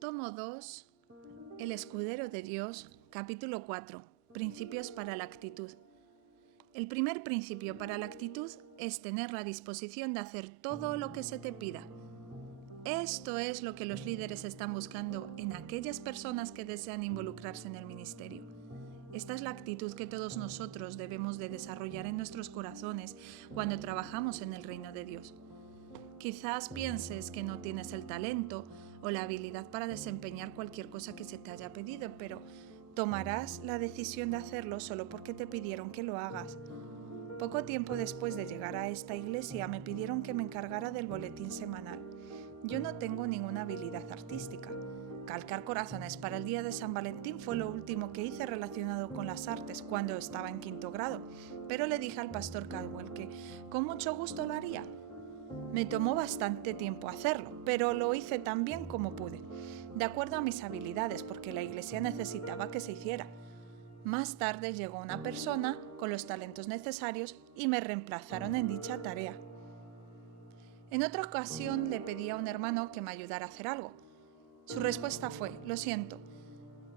Tomo 2, El escudero de Dios, capítulo 4, Principios para la actitud. El primer principio para la actitud es tener la disposición de hacer todo lo que se te pida. Esto es lo que los líderes están buscando en aquellas personas que desean involucrarse en el ministerio. Esta es la actitud que todos nosotros debemos de desarrollar en nuestros corazones cuando trabajamos en el reino de Dios. Quizás pienses que no tienes el talento o la habilidad para desempeñar cualquier cosa que se te haya pedido, pero tomarás la decisión de hacerlo solo porque te pidieron que lo hagas. Poco tiempo después de llegar a esta iglesia me pidieron que me encargara del boletín semanal. Yo no tengo ninguna habilidad artística. Calcar corazones para el día de San Valentín fue lo último que hice relacionado con las artes cuando estaba en 5º grado, pero le dije al pastor Caldwell que con mucho gusto lo haría. Me tomó bastante tiempo hacerlo, pero lo hice tan bien como pude, de acuerdo a mis habilidades, porque la iglesia necesitaba que se hiciera. Más tarde llegó una persona con los talentos necesarios y me reemplazaron en dicha tarea. En otra ocasión le pedí a un hermano que me ayudara a hacer algo. Su respuesta fue: lo siento,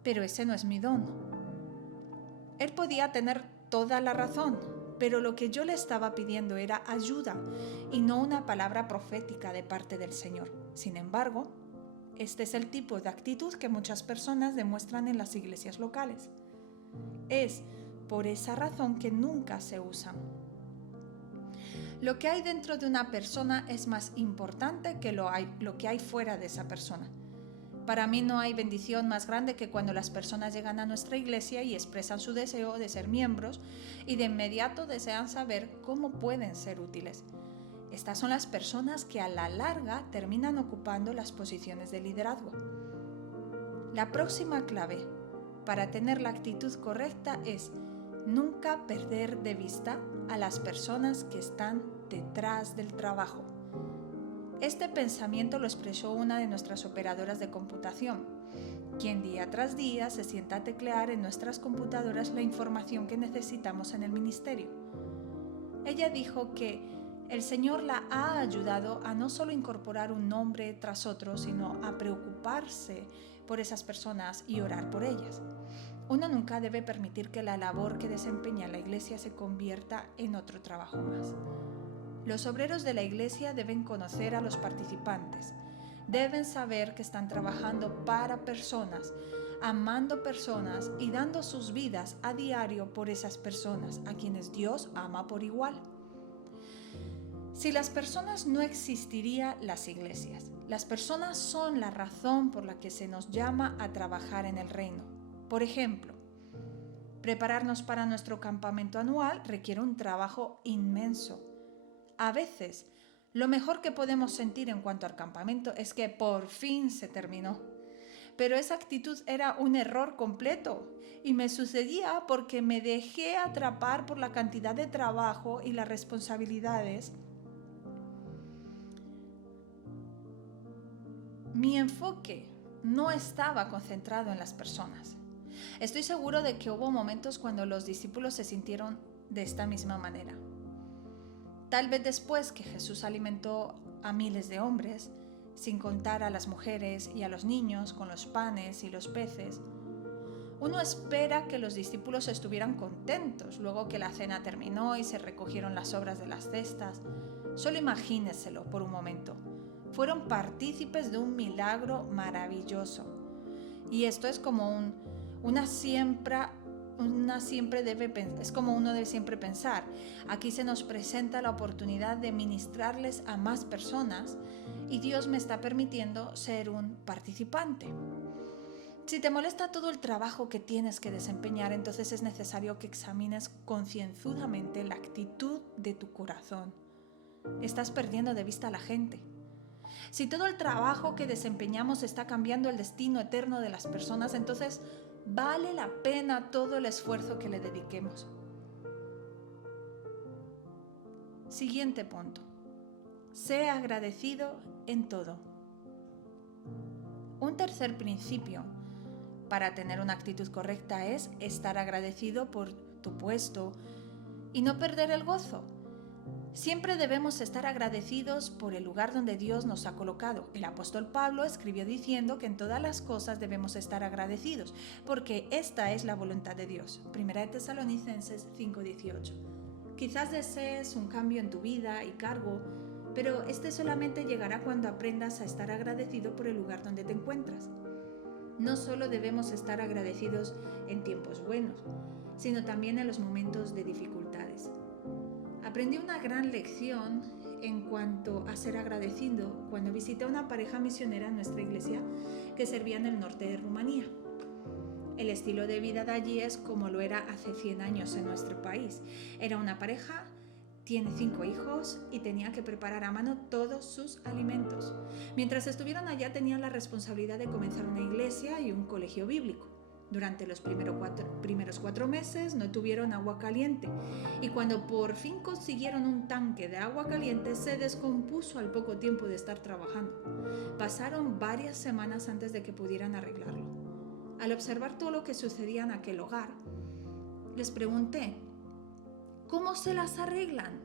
pero ese no es mi don. Él podía tener toda la razón, pero lo que yo le estaba pidiendo era ayuda y no una palabra profética de parte del Señor. Sin embargo, este es el tipo de actitud que muchas personas demuestran en las iglesias locales. Es por esa razón que nunca se usan. Lo que hay dentro de una persona es más importante que lo que hay fuera de esa persona. Para mí no hay bendición más grande que cuando las personas llegan a nuestra iglesia y expresan su deseo de ser miembros y de inmediato desean saber cómo pueden ser útiles. Estas son las personas que a la larga terminan ocupando las posiciones de liderazgo. La próxima clave para tener la actitud correcta es nunca perder de vista a las personas que están detrás del trabajo. Este pensamiento lo expresó una de nuestras operadoras de computación, quien día tras día se sienta a teclear en nuestras computadoras la información que necesitamos en el ministerio. Ella dijo que el Señor la ha ayudado a no solo incorporar un nombre tras otro, sino a preocuparse por esas personas y orar por ellas. Uno nunca debe permitir que la labor que desempeña la iglesia se convierta en otro trabajo más. Los obreros de la iglesia deben conocer a los participantes, deben saber que están trabajando para personas, amando personas y dando sus vidas a diario por esas personas a quienes Dios ama por igual. Si las personas no existirían las iglesias. Las personas son la razón por la que se nos llama a trabajar en el reino. Por ejemplo, prepararnos para nuestro campamento anual requiere un trabajo inmenso. A veces, lo mejor que podemos sentir en cuanto al campamento es que por fin se terminó. Pero esa actitud era un error completo y me sucedía porque me dejé atrapar por la cantidad de trabajo y las responsabilidades. Mi enfoque no estaba concentrado en las personas. Estoy seguro de que hubo momentos cuando los discípulos se sintieron de esta misma manera. Tal vez después que Jesús alimentó a miles de hombres, sin contar a las mujeres y a los niños con los panes y los peces, uno espera que los discípulos estuvieran contentos luego que la cena terminó y se recogieron las sobras de las cestas. Solo imagínenselo por un momento. Fueron partícipes de un milagro maravilloso. Y esto es como es como uno debe siempre pensar. Aquí se nos presenta la oportunidad de ministrarles a más personas y Dios me está permitiendo ser un participante. Si te molesta todo el trabajo que tienes que desempeñar, entonces es necesario que examines concienzudamente la actitud de tu corazón. Estás perdiendo de vista a la gente. Si todo el trabajo que desempeñamos está cambiando el destino eterno de las personas, entonces vale la pena todo el esfuerzo que le dediquemos. Siguiente punto. Sé agradecido en todo. Un tercer principio para tener una actitud correcta es estar agradecido por tu puesto y no perder el gozo. Siempre debemos estar agradecidos por el lugar donde Dios nos ha colocado. El apóstol Pablo escribió diciendo que en todas las cosas debemos estar agradecidos, porque esta es la voluntad de Dios. 1 Tesalonicenses 5:18. Quizás desees un cambio en tu vida y cargo, pero este solamente llegará cuando aprendas a estar agradecido por el lugar donde te encuentras. No solo debemos estar agradecidos en tiempos buenos, sino también en los momentos de dificultades. Aprendí una gran lección en cuanto a ser agradecido cuando visité a una pareja misionera en nuestra iglesia que servía en el norte de Rumanía. El estilo de vida de allí es como lo era hace 100 años en nuestro país. Era una pareja, tiene 5 hijos y tenía que preparar a mano todos sus alimentos. Mientras estuvieron allá tenían la responsabilidad de comenzar una iglesia y un colegio bíblico. Durante los primeros 4 meses no tuvieron agua caliente y cuando por fin consiguieron un tanque de agua caliente se descompuso al poco tiempo de estar trabajando. Pasaron varias semanas antes de que pudieran arreglarlo. Al observar todo lo que sucedía en aquel hogar, les pregunté, ¿cómo se las arreglan?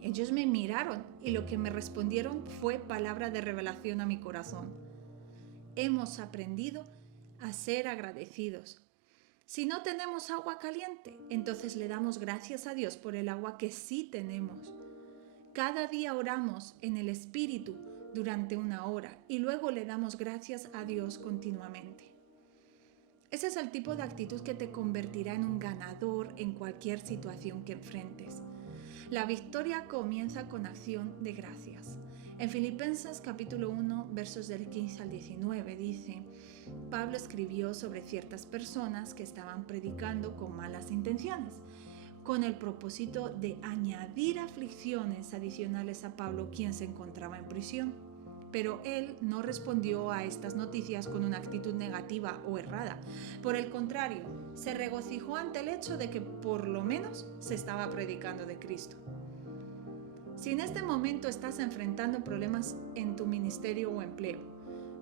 Ellos me miraron y lo que me respondieron fue palabra de revelación a mi corazón. Hemos aprendido a ser agradecidos. Si no tenemos agua caliente, entonces le damos gracias a Dios por el agua que sí tenemos. Cada día oramos en el Espíritu durante 1 hora y luego le damos gracias a Dios continuamente. Ese es el tipo de actitud que te convertirá en un ganador en cualquier situación que enfrentes. La victoria comienza con acción de gracias. En Filipenses capítulo 1, versos del 15 al 19 dice, Pablo escribió sobre ciertas personas que estaban predicando con malas intenciones, con el propósito de añadir aflicciones adicionales a Pablo, quien se encontraba en prisión. Pero él no respondió a estas noticias con una actitud negativa o errada. Por el contrario, se regocijó ante el hecho de que por lo menos se estaba predicando de Cristo. Si en este momento estás enfrentando problemas en tu ministerio o empleo,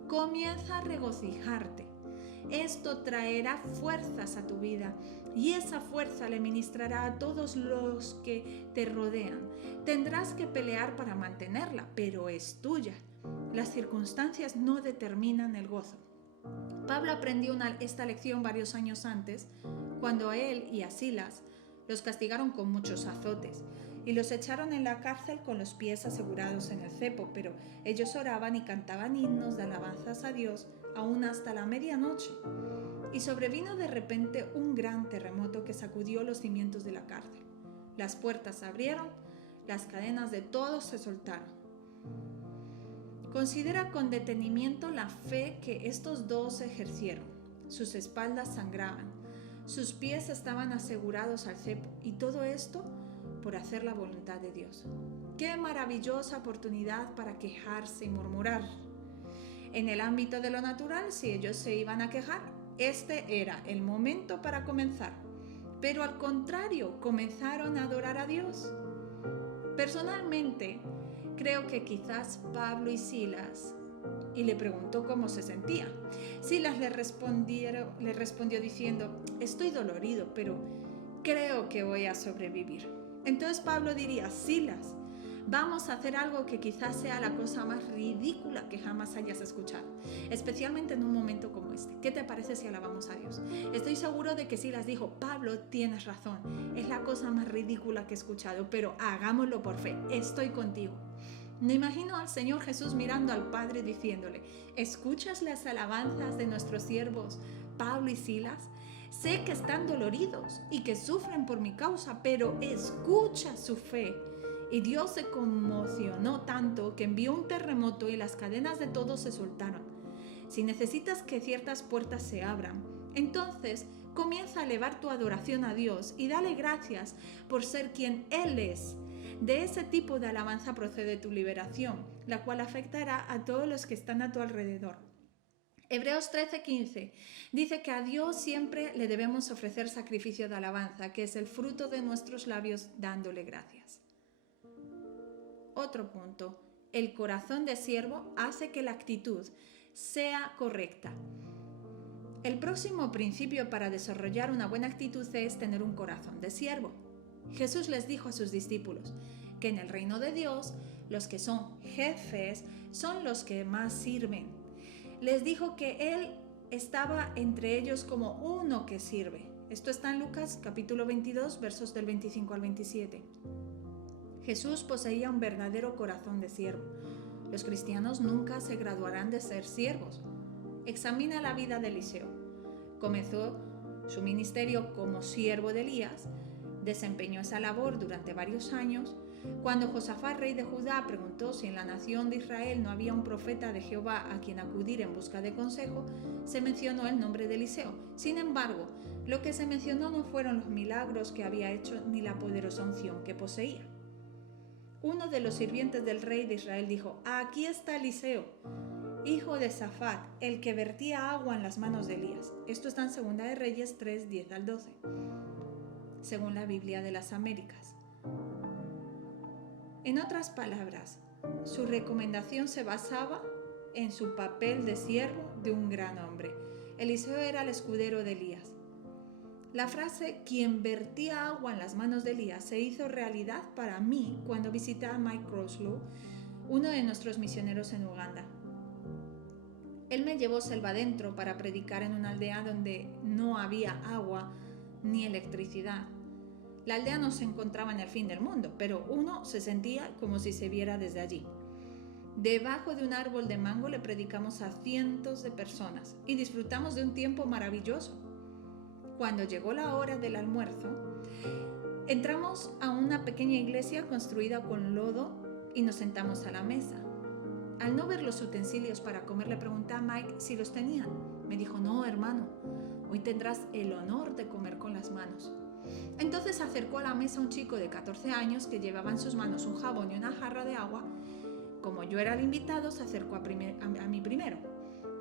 comienza a regocijarte. Esto traerá fuerzas a tu vida y esa fuerza le ministrará a todos los que te rodean. Tendrás que pelear para mantenerla, pero es tuya. Las circunstancias no determinan el gozo. Pablo aprendió esta lección varios años antes, cuando a él y a Silas los castigaron con muchos azotes y los echaron en la cárcel con los pies asegurados en el cepo, pero ellos oraban y cantaban himnos de alabanzas a Dios aún hasta la medianoche. Y sobrevino de repente un gran terremoto que sacudió los cimientos de la cárcel. Las puertas se abrieron, las cadenas de todos se soltaron. Considera con detenimiento la fe que estos dos ejercieron. Sus espaldas sangraban, sus pies estaban asegurados al cepo y todo esto por hacer la voluntad de Dios. ¡Qué maravillosa oportunidad para quejarse y murmurar! En el ámbito de lo natural, si ellos se iban a quejar, este era el momento para comenzar. Pero al contrario, comenzaron a adorar a Dios. Personalmente, creo que quizás Pablo y Silas, y le preguntó cómo se sentía. Silas le respondió diciendo, estoy dolorido, pero creo que voy a sobrevivir. Entonces Pablo diría, Silas, vamos a hacer algo que quizás sea la cosa más ridícula que jamás hayas escuchado, especialmente en un momento como este. ¿Qué te parece si alabamos a Dios? Estoy seguro de que Silas dijo, Pablo, tienes razón, es la cosa más ridícula que he escuchado, pero hagámoslo por fe, estoy contigo. Me imagino al Señor Jesús mirando al Padre diciéndole, ¿escuchas las alabanzas de nuestros siervos Pablo y Silas? Sé que están doloridos y que sufren por mi causa, pero escucha su fe. Y Dios se conmocionó tanto que envió un terremoto y las cadenas de todos se soltaron. Si necesitas que ciertas puertas se abran, entonces comienza a elevar tu adoración a Dios y dale gracias por ser quien Él es. De ese tipo de alabanza procede tu liberación, la cual afectará a todos los que están a tu alrededor. Hebreos 13:15 dice que a Dios siempre le debemos ofrecer sacrificio de alabanza, que es el fruto de nuestros labios dándole gracias. Otro punto, el corazón de siervo hace que la actitud sea correcta. El próximo principio para desarrollar una buena actitud es tener un corazón de siervo. Jesús les dijo a sus discípulos, que en el reino de Dios los que son jefes son los que más sirven. Les dijo que Él estaba entre ellos como uno que sirve. Esto está en Lucas capítulo 22, versos del 25 al 27. Jesús poseía un verdadero corazón de siervo. Los cristianos nunca se graduarán de ser siervos. Examina la vida de Eliseo. Comenzó su ministerio como siervo de Elías, desempeñó esa labor durante varios años. Cuando Josafat, rey de Judá, preguntó si en la nación de Israel no había un profeta de Jehová a quien acudir en busca de consejo, se mencionó el nombre de Eliseo. Sin embargo, lo que se mencionó no fueron los milagros que había hecho ni la poderosa unción que poseía. Uno de los sirvientes del rey de Israel dijo: «Aquí está Eliseo, hijo de Safat, el que vertía agua en las manos de Elías». Esto está en 2 de Reyes 3, 10 al 12, según la Biblia de las Américas. En otras palabras, su recomendación se basaba en su papel de siervo de un gran hombre. Eliseo era el escudero de Elías. La frase «quien vertía agua en las manos de Elías» se hizo realidad para mí cuando visité a Mike Croslow, uno de nuestros misioneros en Uganda. Él me llevó selva adentro para predicar en una aldea donde no había agua ni electricidad. La aldea no se encontraba en el fin del mundo, pero uno se sentía como si se viera desde allí. Debajo de un árbol de mango le predicamos a cientos de personas y disfrutamos de un tiempo maravilloso. Cuando llegó la hora del almuerzo, entramos a una pequeña iglesia construida con lodo y nos sentamos a la mesa. Al no ver los utensilios para comer, le pregunté a Mike si los tenían. Me dijo: «No, hermano, hoy tendrás el honor de comer con las manos». Entonces acercó a la mesa un chico de 14 años que llevaba en sus manos un jabón y una jarra de agua. Como yo era el invitado, se acercó a mí primero.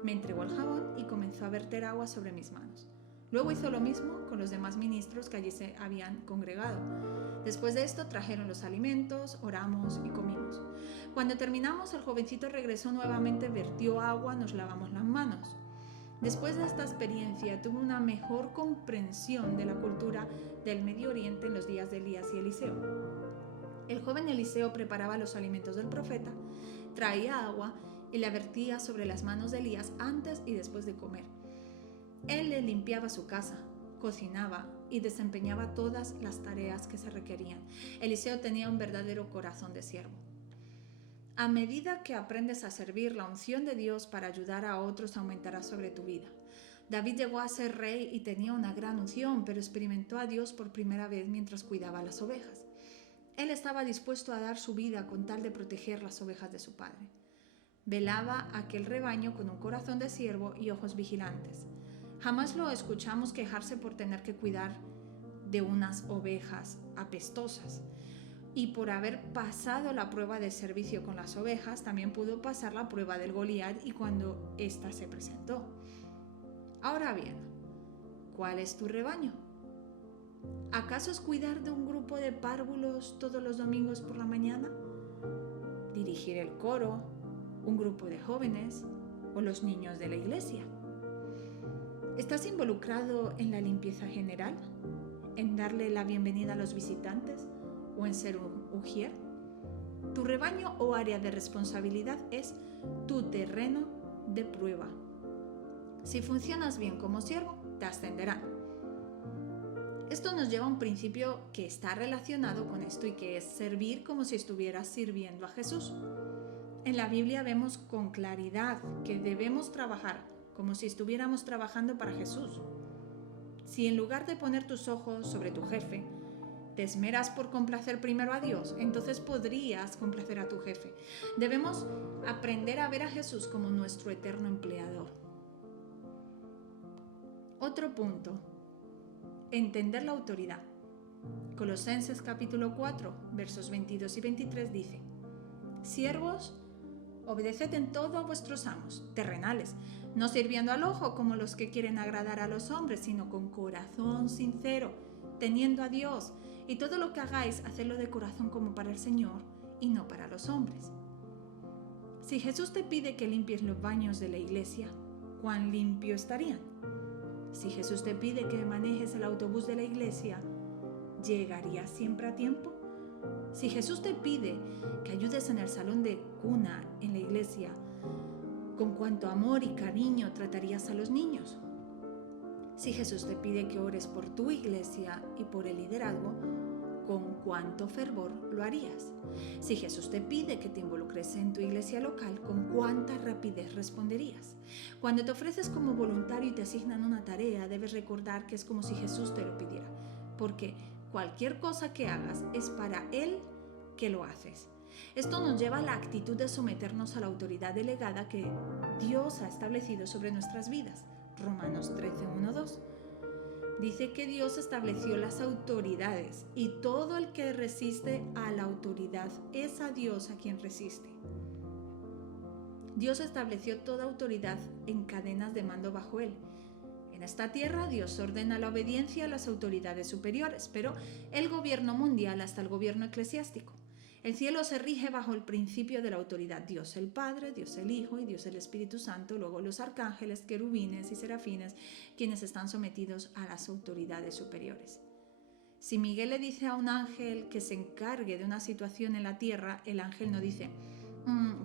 Me entregó el jabón y comenzó a verter agua sobre mis manos. Luego hizo lo mismo con los demás ministros que allí se habían congregado. Después de esto trajeron los alimentos, oramos y comimos. Cuando terminamos, el jovencito regresó nuevamente, vertió agua, nos lavamos las manos. Después de esta experiencia tuve una mejor comprensión de la cultura del Medio Oriente en los días de Elías y Eliseo. El joven Eliseo preparaba los alimentos del profeta, traía agua y la vertía sobre las manos de Elías antes y después de comer. Él le limpiaba su casa, cocinaba y desempeñaba todas las tareas que se requerían. Eliseo tenía un verdadero corazón de siervo. A medida que aprendes a servir, la unción de Dios para ayudar a otros aumentará sobre tu vida. David llegó a ser rey y tenía una gran unción, pero experimentó a Dios por primera vez mientras cuidaba las ovejas. Él estaba dispuesto a dar su vida con tal de proteger las ovejas de su padre. Velaba aquel rebaño con un corazón de siervo y ojos vigilantes. Jamás lo escuchamos quejarse por tener que cuidar de unas ovejas apestosas. Y por haber pasado la prueba de servicio con las ovejas, también pudo pasar la prueba del Goliat y cuando ésta se presentó. Ahora bien, ¿cuál es tu rebaño? ¿Acaso es cuidar de un grupo de párvulos todos los domingos por la mañana? ¿Dirigir el coro, un grupo de jóvenes o los niños de la iglesia? ¿Estás involucrado en la limpieza general? ¿En darle la bienvenida a los visitantes? ¿O en ser un ujier? Tu rebaño o área de responsabilidad es tu terreno de prueba. Si funcionas bien como siervo, te ascenderán. Esto nos lleva a un principio que está relacionado con esto y que es servir como si estuvieras sirviendo a Jesús. En la Biblia vemos con claridad que debemos trabajar como si estuviéramos trabajando para Jesús. Si en lugar de poner tus ojos sobre tu jefe, te esmeras por complacer primero a Dios, entonces podrías complacer a tu jefe. Debemos aprender a ver a Jesús como nuestro eterno empleador. Otro punto: entender la autoridad. Colosenses capítulo 4, versos 22 y 23 dice: «Siervos, obedeced en todo a vuestros amos terrenales, no sirviendo al ojo como los que quieren agradar a los hombres, sino con corazón sincero, teniendo a Dios, y todo lo que hagáis, hacedlo de corazón como para el Señor y no para los hombres». Si Jesús te pide que limpies los baños de la iglesia, ¿cuán limpio estarían? Si Jesús te pide que manejes el autobús de la iglesia, ¿llegarías siempre a tiempo? Si Jesús te pide que ayudes en el salón de cuna en la iglesia, ¿con cuánto amor y cariño tratarías a los niños? Si Jesús te pide que ores por tu iglesia y por el liderazgo, ¿con cuánto fervor lo harías? Si Jesús te pide que te involucres en tu iglesia local, ¿con cuánta rapidez responderías? Cuando te ofreces como voluntario y te asignan una tarea, debes recordar que es como si Jesús te lo pidiera, porque cualquier cosa que hagas es para Él que lo haces. Esto nos lleva a la actitud de someternos a la autoridad delegada que Dios ha establecido sobre nuestras vidas. Romanos 13, 1, 2. Dice que Dios estableció las autoridades y todo el que resiste a la autoridad es a Dios a quien resiste. Dios estableció toda autoridad en cadenas de mando bajo él. En esta tierra Dios ordena la obediencia a las autoridades superiores, pero el gobierno mundial hasta el gobierno eclesiástico. El cielo se rige bajo el principio de la autoridad: Dios el Padre, Dios el Hijo y Dios el Espíritu Santo, luego los arcángeles, querubines y serafines, quienes están sometidos a las autoridades superiores. Si Miguel le dice a un ángel que se encargue de una situación en la tierra, el ángel no dice: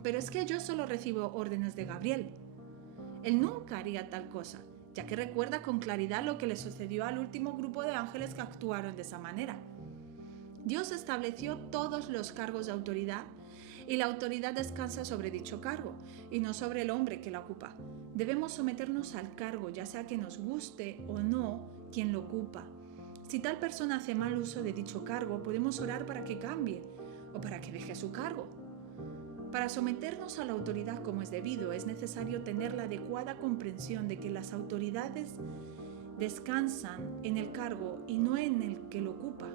pero es que yo solo recibo órdenes de Gabriel. Él nunca haría tal cosa, ya que recuerda con claridad lo que le sucedió al último grupo de ángeles que actuaron de esa manera. Dios estableció todos los cargos de autoridad y la autoridad descansa sobre dicho cargo y no sobre el hombre que la ocupa. Debemos someternos al cargo, ya sea que nos guste o no quien lo ocupa. Si tal persona hace mal uso de dicho cargo, podemos orar para que cambie o para que deje su cargo. Para someternos a la autoridad como es debido, es necesario tener la adecuada comprensión de que las autoridades descansan en el cargo y no en el que lo ocupa.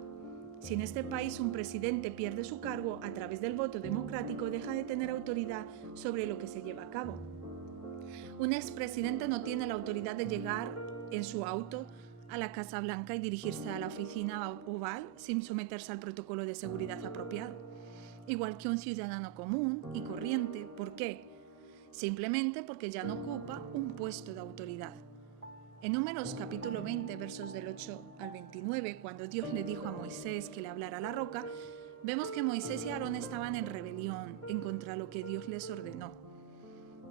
Si en este país un presidente pierde su cargo, a través del voto democrático deja de tener autoridad sobre lo que se lleva a cabo. Un expresidente no tiene la autoridad de llegar en su auto a la Casa Blanca y dirigirse a la oficina oval sin someterse al protocolo de seguridad apropiado. Igual que un ciudadano común y corriente. ¿Por qué? Simplemente porque ya no ocupa un puesto de autoridad. En Números capítulo 20, versos del 8 al 29, cuando Dios le dijo a Moisés que le hablara a la roca, vemos que Moisés y Aarón estaban en rebelión en contra de lo que Dios les ordenó.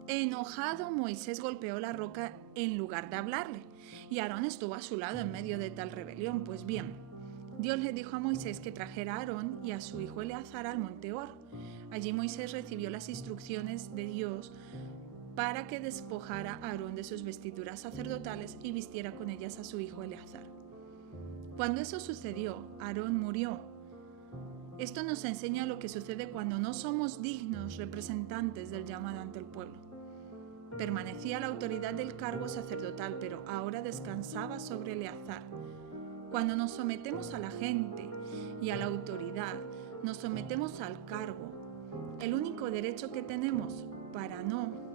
Enojado, Moisés golpeó la roca en lugar de hablarle, y Aarón estuvo a su lado en medio de tal rebelión. Pues bien, Dios le dijo a Moisés que trajera a Aarón y a su hijo Eleazar al monte Hor. Allí Moisés recibió las instrucciones de Dios para que despojara a Aarón de sus vestiduras sacerdotales y vistiera con ellas a su hijo Eleazar. Cuando eso sucedió, Aarón murió. Esto nos enseña lo que sucede cuando no somos dignos representantes del llamado ante el pueblo. Permanecía la autoridad del cargo sacerdotal, pero ahora descansaba sobre Eleazar. Cuando nos sometemos a la gente y a la autoridad, nos sometemos al cargo. El único derecho que tenemos para no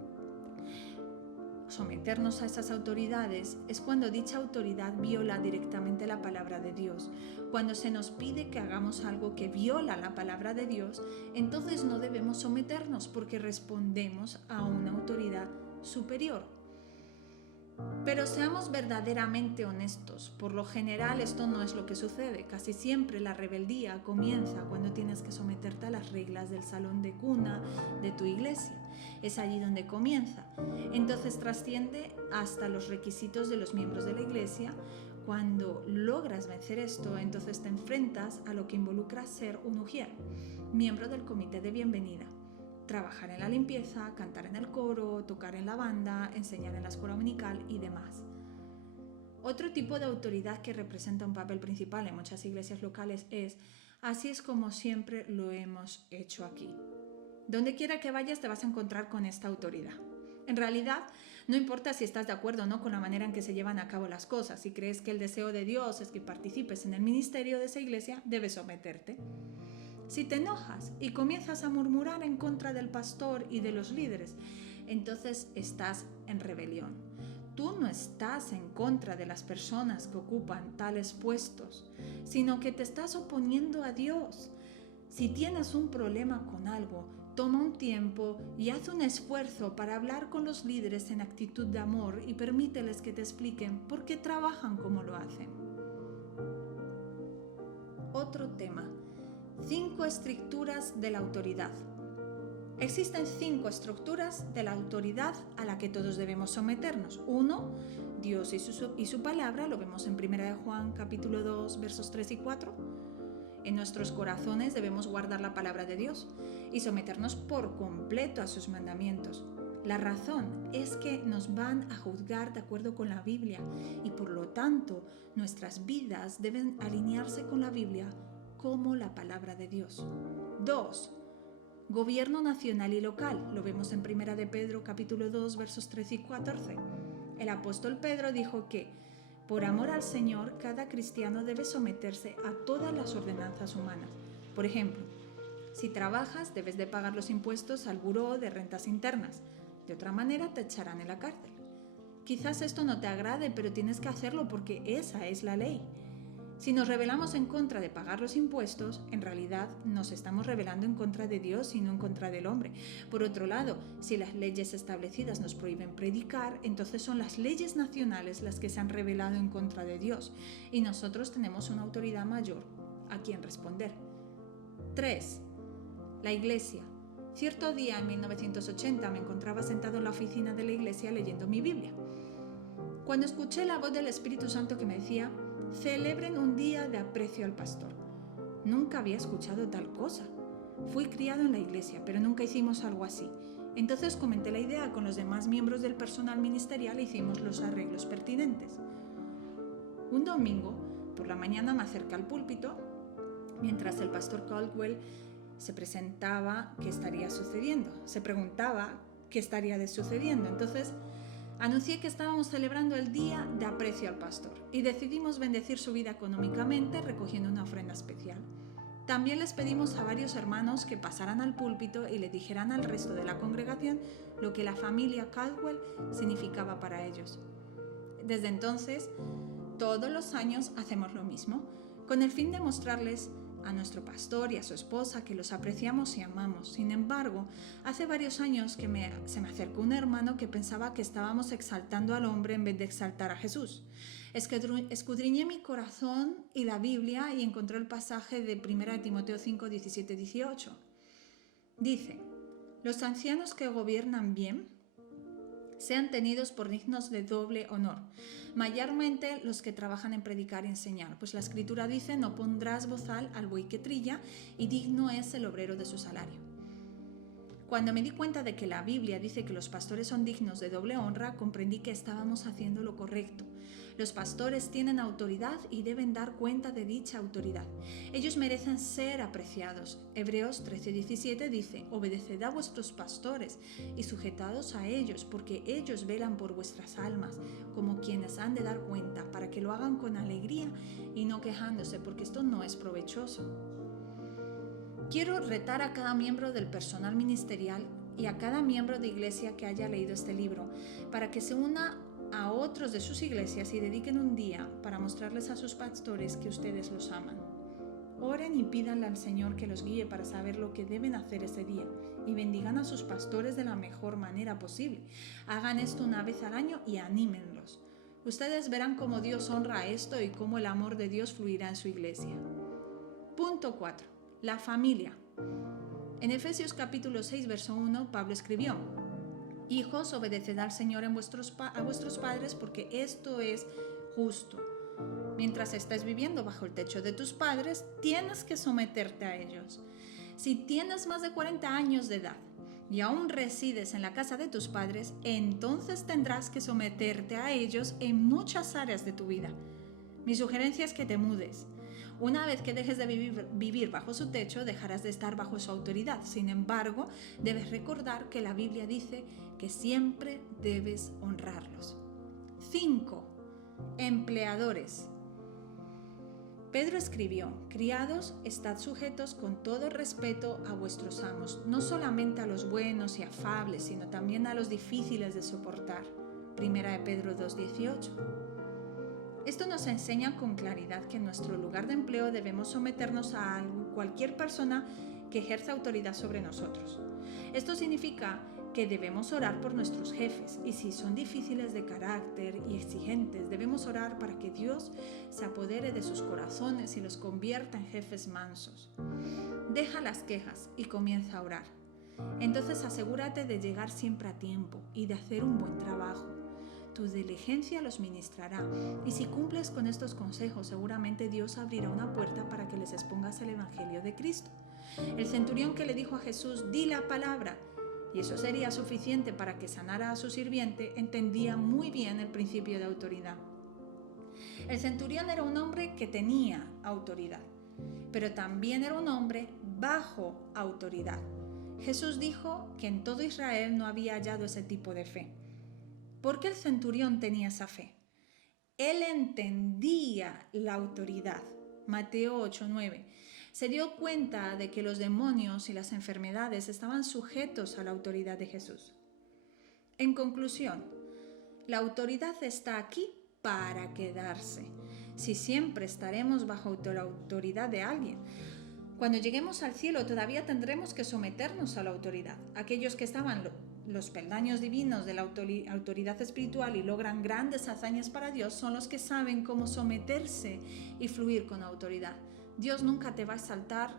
someternos a esas autoridades es cuando dicha autoridad viola directamente la palabra de Dios. Cuando se nos pide que hagamos algo que viola la palabra de Dios, entonces no debemos someternos porque respondemos a una autoridad superior. Pero seamos verdaderamente honestos. Por lo general esto no es lo que sucede. Casi siempre la rebeldía comienza cuando tienes que someterte a las reglas del salón de cuna de tu iglesia. Es allí donde comienza. Entonces trasciende hasta los requisitos de los miembros de la iglesia. Cuando logras vencer esto, entonces te enfrentas a lo que involucra ser un ujier, miembro del comité de bienvenida. Trabajar en la limpieza, cantar en el coro, tocar en la banda, enseñar en la escuela dominical y demás. Otro tipo de autoridad que representa un papel principal en muchas iglesias locales es: así es como siempre lo hemos hecho aquí. Donde quiera que vayas te vas a encontrar con esta autoridad. En realidad, no importa si estás de acuerdo o no con la manera en que se llevan a cabo las cosas. Si crees que el deseo de Dios es que participes en el ministerio de esa iglesia, debes someterte. Si te enojas y comienzas a murmurar en contra del pastor y de los líderes, entonces estás en rebelión. Tú no estás en contra de las personas que ocupan tales puestos, sino que te estás oponiendo a Dios. Si tienes un problema con algo, toma un tiempo y haz un esfuerzo para hablar con los líderes en actitud de amor y permíteles que te expliquen por qué trabajan como lo hacen. Otro tema: 5 estructuras de la autoridad. Existen 5 estructuras de la autoridad a la que todos debemos someternos. 1, Dios y su palabra, lo vemos en 1 de Juan capítulo 2, versos 3 y 4. En nuestros corazones debemos guardar la palabra de Dios y someternos por completo a sus mandamientos. La razón es que nos van a juzgar de acuerdo con la Biblia y por lo tanto nuestras vidas deben alinearse con la Biblia como la palabra de Dios. 2. Gobierno nacional y local, lo vemos en 1 de Pedro capítulo 2 versos 13 y 14. El apóstol Pedro dijo que por amor al Señor cada cristiano debe someterse a todas las ordenanzas humanas. Por ejemplo, si trabajas debes de pagar los impuestos al buró de rentas internas, de otra manera te echarán en la cárcel. Quizás esto no te agrade, pero tienes que hacerlo porque esa es la ley. Si nos rebelamos en contra de pagar los impuestos, en realidad nos estamos rebelando en contra de Dios y no en contra del hombre. Por otro lado, si las leyes establecidas nos prohíben predicar, entonces son las leyes nacionales las que se han rebelado en contra de Dios y nosotros tenemos una autoridad mayor a quien responder. 3. La Iglesia. Cierto día en 1980 me encontraba sentado en la oficina de la iglesia leyendo mi Biblia, cuando escuché la voz del Espíritu Santo que me decía: celebren un día de aprecio al pastor. Nunca había escuchado tal cosa. Fui criado en la iglesia, pero nunca hicimos algo así. Entonces comenté la idea con los demás miembros del personal ministerial e hicimos los arreglos pertinentes. Un domingo, por la mañana me acerqué al púlpito, mientras el pastor Caldwell se preguntaba qué estaría sucediendo. Entonces, anuncié que estábamos celebrando el día de aprecio al pastor y decidimos bendecir su vida económicamente recogiendo una ofrenda especial. También les pedimos a varios hermanos que pasaran al púlpito y le dijeran al resto de la congregación lo que la familia Caldwell significaba para ellos. Desde entonces, todos los años hacemos lo mismo, con el fin de mostrarles a nuestro pastor y a su esposa que los apreciamos y amamos. Sin embargo, hace varios años que se me acercó un hermano que pensaba que estábamos exaltando al hombre en vez de exaltar a Jesús. Escudriñé mi corazón y la Biblia y encontré el pasaje de 1 Timoteo 5, 17, 18. Dice: los ancianos que gobiernan bien sean tenidos por dignos de doble honor, mayormente los que trabajan en predicar y enseñar, pues la Escritura dice: no pondrás bozal al buey que trilla, y digno es el obrero de su salario. Cuando me di cuenta de que la Biblia dice que los pastores son dignos de doble honra, comprendí que estábamos haciendo lo correcto. Los pastores tienen autoridad y deben dar cuenta de dicha autoridad. Ellos merecen ser apreciados. Hebreos 13:17 dice: obedeced a vuestros pastores y sujetados a ellos, porque ellos velan por vuestras almas, como quienes han de dar cuenta, para que lo hagan con alegría y no quejándose, porque esto no es provechoso. Quiero retar a cada miembro del personal ministerial y a cada miembro de iglesia que haya leído este libro para que se una a otros de sus iglesias y dediquen un día para mostrarles a sus pastores que ustedes los aman. Oren y pídanle al Señor que los guíe para saber lo que deben hacer ese día y bendigan a sus pastores de la mejor manera posible. Hagan esto una vez al año y anímenlos. Ustedes verán cómo Dios honra esto y cómo el amor de Dios fluirá en su iglesia. Punto 4. La familia. En Efesios capítulo 6, verso 1, Pablo escribió: hijos, obedeced al Señor a vuestros padres, porque esto es justo. Mientras estés viviendo bajo el techo de tus padres, tienes que someterte a ellos. Si tienes más de 40 años de edad y aún resides en la casa de tus padres, entonces tendrás que someterte a ellos en muchas áreas de tu vida. Mi sugerencia es que te mudes. Una vez que dejes de vivir bajo su techo, dejarás de estar bajo su autoridad. Sin embargo, debes recordar que la Biblia dice que siempre debes honrarlos. 5. Empleadores. Pedro escribió: criados, estad sujetos con todo respeto a vuestros amos, no solamente a los buenos y afables, sino también a los difíciles de soportar. 1 de Pedro 2:18. Esto nos enseña con claridad que en nuestro lugar de empleo debemos someternos a cualquier persona que ejerza autoridad sobre nosotros. Esto significa que debemos orar por nuestros jefes, y si son difíciles de carácter y exigentes, debemos orar para que Dios se apodere de sus corazones y los convierta en jefes mansos. Deja las quejas y comienza a orar. Entonces asegúrate de llegar siempre a tiempo y de hacer un buen trabajo. Tu diligencia los ministrará, y si cumples con estos consejos, seguramente Dios abrirá una puerta para que les expongas el Evangelio de Cristo. El centurión que le dijo a Jesús, di la palabra, y eso sería suficiente para que sanara a su sirviente, entendía muy bien el principio de autoridad. El centurión era un hombre que tenía autoridad, pero también era un hombre bajo autoridad. Jesús dijo que en todo Israel no había hallado ese tipo de fe. ¿Por qué el centurión tenía esa fe? Él entendía la autoridad. Mateo 8:9. Se dio cuenta de que los demonios y las enfermedades estaban sujetos a la autoridad de Jesús. En conclusión, la autoridad está aquí para quedarse. Si siempre estaremos bajo la autoridad de alguien, cuando lleguemos al cielo todavía tendremos que someternos a la autoridad. Aquellos que estaban los peldaños divinos de la autoridad espiritual y logran grandes hazañas para Dios son los que saben cómo someterse y fluir con autoridad. Dios nunca te va a exaltar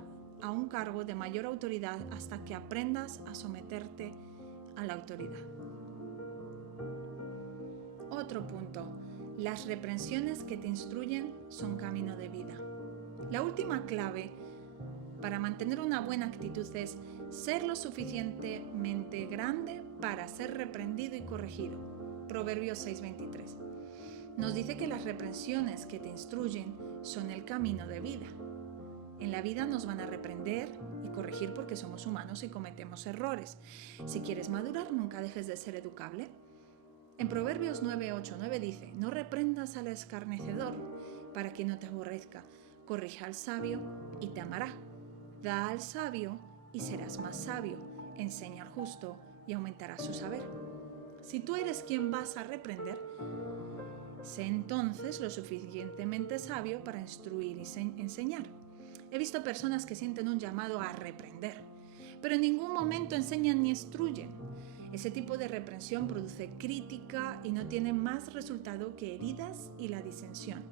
a un cargo de mayor autoridad hasta que aprendas a someterte a la autoridad. Otro punto, las reprensiones que te instruyen son camino de vida. La última clave para mantener una buena actitud es ser lo suficientemente grande para ser reprendido y corregido. Proverbios 6:23. Nos dice que las reprensiones que te instruyen son el camino de vida. En la vida nos van a reprender y corregir porque somos humanos y cometemos errores. Si quieres madurar, nunca dejes de ser educable. En Proverbios 9:8-9 dice, no reprendas al escarnecedor para que no te aborrezca. Corrige al sabio y te amará. Da al sabio y serás más sabio. Enseña al justo y aumentará su saber. Si tú eres quien vas a reprender, sé entonces lo suficientemente sabio para instruir y enseñar. He visto personas que sienten un llamado a reprender, pero en ningún momento enseñan ni instruyen. Ese tipo de reprensión produce crítica y no tiene más resultado que heridas y la disensión.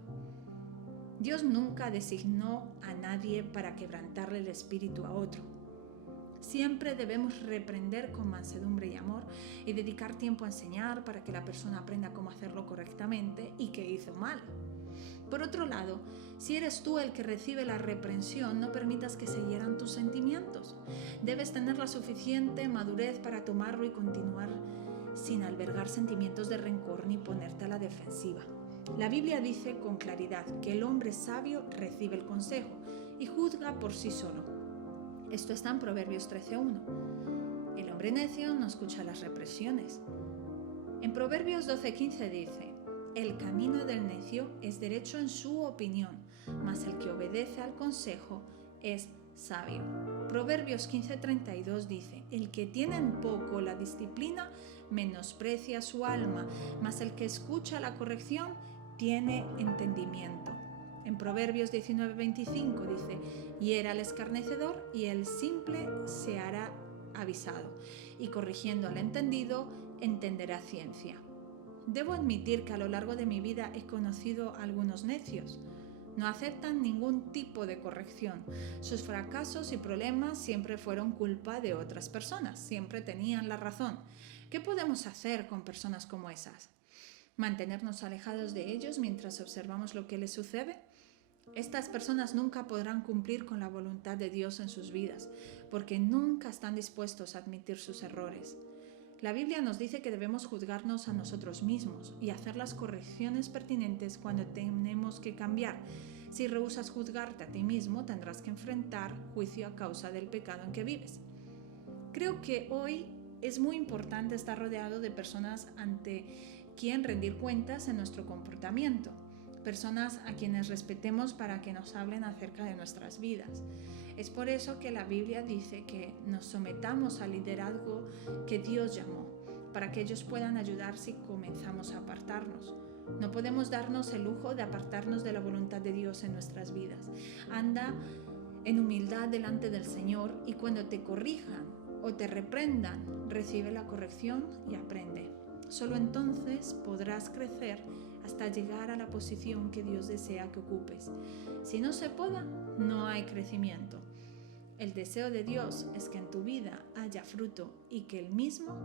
Dios nunca designó a nadie para quebrantarle el espíritu a otro. Siempre debemos reprender con mansedumbre y amor y dedicar tiempo a enseñar para que la persona aprenda cómo hacerlo correctamente y qué hizo mal. Por otro lado, si eres tú el que recibe la reprensión, no permitas que se hieran tus sentimientos. Debes tener la suficiente madurez para tomarlo y continuar sin albergar sentimientos de rencor ni ponerte a la defensiva. La Biblia dice con claridad que el hombre sabio recibe el consejo y juzga por sí solo. Esto está en Proverbios 13:1. El hombre necio no escucha las represiones. En Proverbios 12:15 dice, el camino del necio es derecho en su opinión, mas el que obedece al consejo es sabio. Proverbios 15:32 dice, el que tiene en poco la disciplina menosprecia su alma, mas el que escucha la corrección tiene entendimiento. En Proverbios 19:25 dice, hiera al escarnecedor y el simple se hará avisado, y corrigiendo al entendido entenderá ciencia. Debo admitir que a lo largo de mi vida he conocido a algunos necios. No aceptan ningún tipo de corrección. Sus fracasos y problemas siempre fueron culpa de otras personas, siempre tenían la razón. ¿Qué podemos hacer con personas como esas? ¿Mantenernos alejados de ellos mientras observamos lo que les sucede? Estas personas nunca podrán cumplir con la voluntad de Dios en sus vidas, porque nunca están dispuestos a admitir sus errores. La Biblia nos dice que debemos juzgarnos a nosotros mismos y hacer las correcciones pertinentes cuando tenemos que cambiar. Si rehusas juzgarte a ti mismo, tendrás que enfrentar juicio a causa del pecado en que vives. Creo que hoy es muy importante estar rodeado de personas ante quien rendir cuentas en nuestro comportamiento, personas a quienes respetemos para que nos hablen acerca de nuestras vidas. Es por eso que la Biblia dice que nos sometamos al liderazgo que Dios llamó, para que ellos puedan ayudar si comenzamos a apartarnos. No podemos darnos el lujo de apartarnos de la voluntad de Dios en nuestras vidas. Anda en humildad delante del Señor y cuando te corrijan o te reprendan, recibe la corrección y aprende. Solo entonces podrás crecer hasta llegar a la posición que Dios desea que ocupes. Si no se poda, no hay crecimiento. El deseo de Dios es que en tu vida haya fruto y que Él mismo